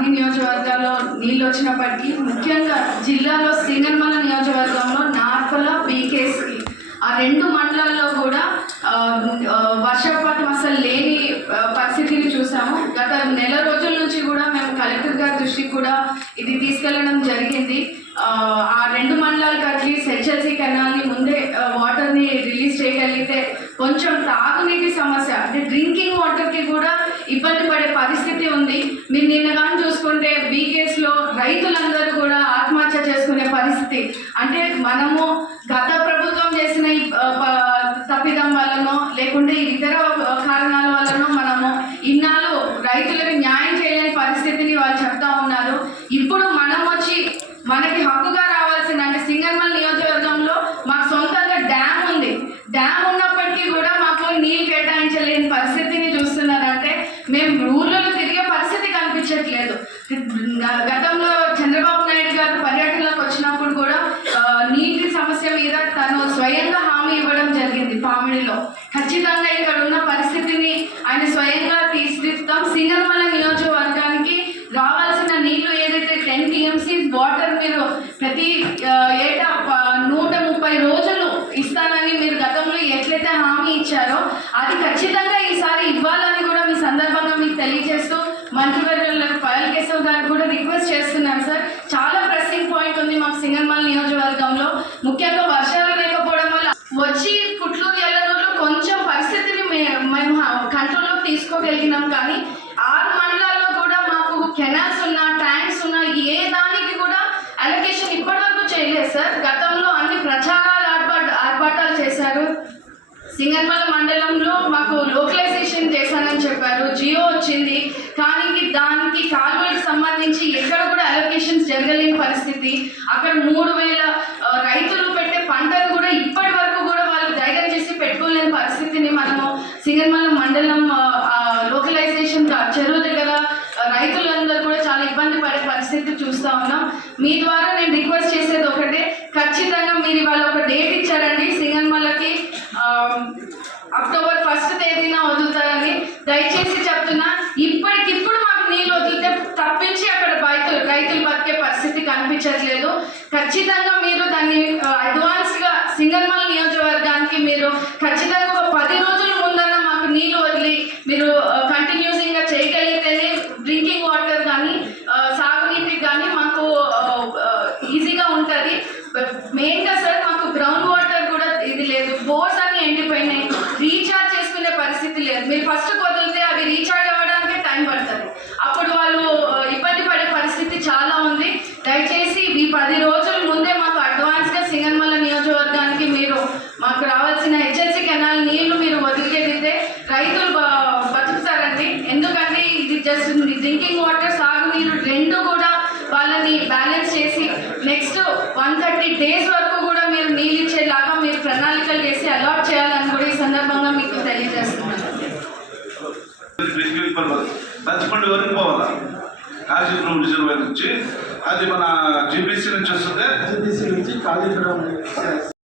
అన్ని నియోజకవర్గాల్లో నీళ్ళు వచ్చినప్పటికీ ముఖ్యంగా జిల్లాలో సింగనమల నియోజకవర్గంలో నార్పల బీకేఎస్కి ఆ రెండు మండలాల్లో కూడా వర్షపాతం అసలు లేని పరిస్థితిని చూసాము. గత నెల రోజుల నుంచి కూడా మేము కలెక్టర్ గారి దృష్టికి కూడా ఇది తీసుకెళ్లడం జరిగింది. ఆ రెండు మండలాలకు అట్లీస్ట్ హెచ్ఎల్సీ కెనాల్ని ముందే వాటర్ని రిలీజ్ చేయగలిగితే కొంచెం తాగునీటి సమస్య అంటే డ్రింకింగ్ వాటర్కి కూడా ఇబ్బంది పడే పరిస్థితి ఉంది. మీరు నిన్న కానీ చూసుకుంటే బీకేఎస్లో రైతులందరూ కూడా ఆత్మహత్య చేసుకునే పరిస్థితి. అంటే మనము గత ప్రభుత్వం చేసిన తప్పిదం వల్లనో లేకుంటే ఇతర కారణాల వల్లనో మనము ఇన్నాళ్ళు రైతులకు న్యాయం చేయలేని పరిస్థితిని వాళ్ళు చెప్తా ఉన్నారు. ఇప్పుడు మనం వచ్చి మనకి హక్కుగా రావాల్సిన అంటే సింగనమల నియోజకవర్గంలో మాకు సొంతంగా డ్యామ్ ఉంది. డ్యామ్ ఉన్నప్పటికీ కూడా మాకు నీళ్ళు కేటాయించలేని పరిస్థితిని చూస్తున్నారంటే మేము ఊళ్ళలో తిరిగే పరిస్థితి కనిపించట్లేదు. గతంలో చంద్రబాబు నాయుడు గారు పర్యటనలకు వచ్చినప్పుడు కూడా నీటి సమస్య మీద తను స్వయంగా హామీ ఇవ్వడం జరిగింది. పామిడిలో ఖచ్చితంగా ఇక్కడ ఉన్న పరిస్థితిని ఆయన స్వయంగా తీర్చిదిద్దుతాం. సింగనమల నియోజకవర్గానికి రావాల్సిన నీళ్లు ఏదైతే 10 TMC వాటర్ మీరు ప్రతి ఏటా 130 రోజులు ఇస్తానని మీరు గతంలో ఎట్లయితే హామీ ఇచ్చారో అది ఖచ్చితంగా ఈసారి ఇవ్వాలని కూడా మీ సందర్భంగా మీకు తెలియజేస్తూ మంత్రివర్యులకు పయల్ కేశవ్ గారికి కూడా రిక్వెస్ట్ చేస్తున్నాను సార్. చాలా ప్రెస్సింగ్ పాయింట్ ఉంది మాకు సింగనమల నియోజకవర్గంలో. ముఖ్యంగా వర్షాలు లేకపోవడం వల్ల వచ్చి పుట్లూరు ఎల్లనూరులో కొంచెం పరిస్థితిని మేము కంట్రోల్లోకి తీసుకోగలిగినాం. కానీ 6 మండలాల్లో కూడా మాకు కెనాల్స్ ఉన్నా ట్యాంక్స్ ఉన్నా ఏ దానికి కూడా అలొకేషన్ ఇప్పటి వరకు చేయలేదు సార్. గతంలో అన్ని ప్రచారాలు ఆర్భాటాలు చేశారు. సింగనమల మండలంలో మాకు లోకలైజేషన్ చేశానని చెప్పారు, జియో వచ్చింది. కానీ దానికి కాలువలకు సంబంధించి ఎక్కడ కూడా అలొకేషన్స్ జరగలేని పరిస్థితి. అక్కడ 3000 రైతులు పెట్టే పంటలు కూడా ఇప్పటి వరకు కూడా వాళ్ళు ధైర్యం చేసి పెట్టుకోలేని పరిస్థితిని మనము సింగనమల మండలం లోకలైజేషన్ చెరువు దగ్గర రైతులందరూ కూడా చాలా ఇబ్బంది పడే పరిస్థితి చూస్తూ ఉన్నాం. మీ ద్వారా నేను రిక్వెస్ట్ చేసేది ఒకటే, ఖచ్చితంగా మీరు ఇవాళ ఒక డేట్ ఇచ్చారండి సింగనమలకి అక్టోబర్ 1వ తేదీన వదులుతారని. దయచేసి చెప్తున్నా, ఇప్పటికిప్పుడు మాకు నీళ్ళు వదిలితే తప్పించి అక్కడ రైతులు బతికే పరిస్థితి కనిపించట్లేదు. ఖచ్చితంగా మీరు దాన్ని అడ్వాన్స్గా సింగనమల నియోజకవర్గానికి మీరు ఖచ్చితంగా ఒక 10 రోజుల ముందన్న మాకు నీళ్ళు వదిలి మీరు కంటిన్యూసింగ్గా చేయగలిగితేనే డ్రింకింగ్ వాటర్ కానీ సాగునీటికి కానీ మాకు ఈజీగా ఉంటుంది. మెయిన్గా సార్ మాకు గ్రౌండ్ వాటర్ కూడా ఇది లేదు, బోర్స్ అన్ని ఎండిపోయినాయి, రీఛార్జ్ చేసుకునే పరిస్థితి లేదు. మీరు ఫస్ట్ వదిలితే అవి రీఛార్జ్ అవ్వడానికే టైం పడుతుంది. అప్పుడు వాళ్ళు ఇబ్బంది పడే పరిస్థితి చాలా ఉంది. దయచేసి ఈ 10 రోజుల ముందే మాకు అడ్వాన్స్గా సింగనమల నియోజకవర్గానికి మీరు మాకు రావాల్సిన హెచ్ఎల్సీ కెనాల్ నీళ్లు మీరు వదిలితే రైతులు బతుకుతారండి. ఎందుకంటే ఇది జస్ట్ డ్రింకింగ్ వాటర్ సాగునీరు రెండు కూడా వాళ్ళని బ్యాలెన్స్ చేసి నెక్స్ట్ 130 days వరకు కూడా మీరు నీళ్ళు ఇచ్చేలాగా మీరు ప్రణాళికలు చేసి అలాట్ చేయాలని కూడా ఈ సందర్భంగా మీకు తెలియజేస్తున్నాను. బతిపండి వరకు పోవాలా కాజీపురం రిజర్వాయర్ నుంచి, అది మన జీపీసీ నుంచి వస్తుంది.